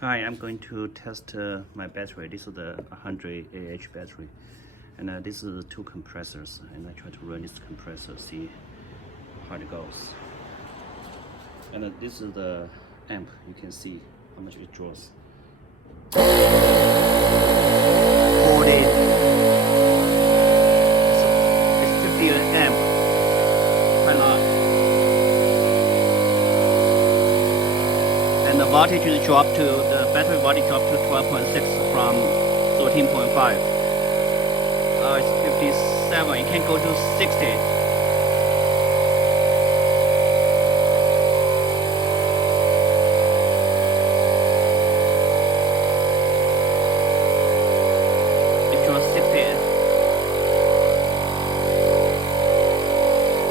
Hi, I'm going to test my battery. This is the 100 AH battery, and this is 2 compressors. And I try to run this compressor, see how it goes. And this is the amp. You can see how much it draws. 40. It's 50 amp. Quite a lot. And the voltage is dropped to, the battery voltage dropped to 12.6 from 13.5. It's 57. It can go to 60.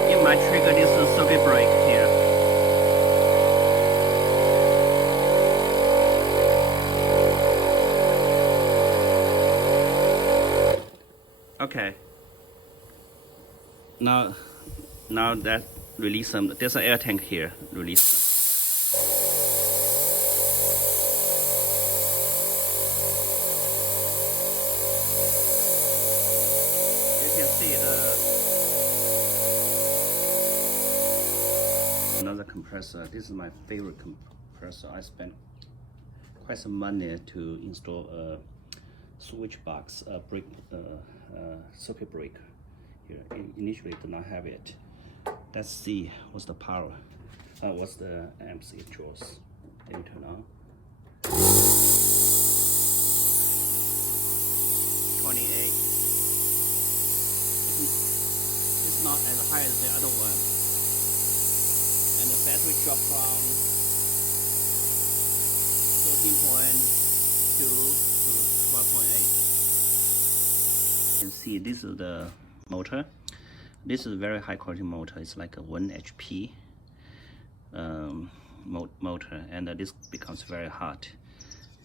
It might trigger this circuit break here. Okay. Now that release them. There's an air tank here. Release them. You can see another compressor. This is my favorite compressor. I spent quite some money to install a switch box, circuit breaker here. Initially did not have it. Let's see what's the power, what's the amps it draws. Then turn on. 28. It's not as high as the other one. And the battery dropped from 13.2 to 12.8. You can see this is the motor. This is a very high quality motor. It's like a 1 HP motor, and this becomes very hot.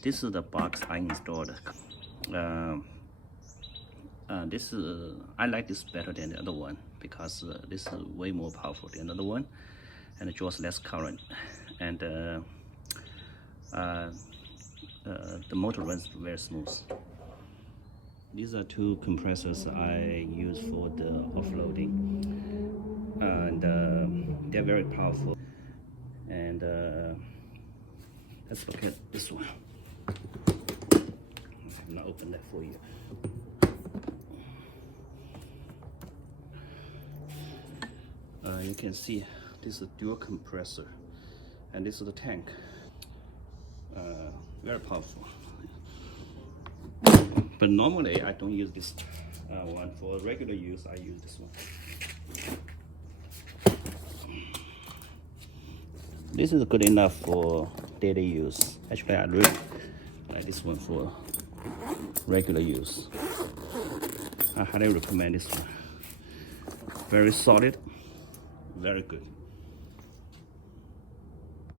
This is the box I installed. I like this better than the other one because this is way more powerful than the other one, and it draws less current, and the motor runs very smooth. These are 2 compressors I use for the offloading, and they're very powerful. And let's look at this one. I'm not open that for you. You can see this is a dual compressor, and this is the tank. Very powerful. But normally I don't use this one. For regular use, I use this one. This is good enough for daily use. Actually, I really like this one for regular use. I highly recommend this one. Very solid, very good.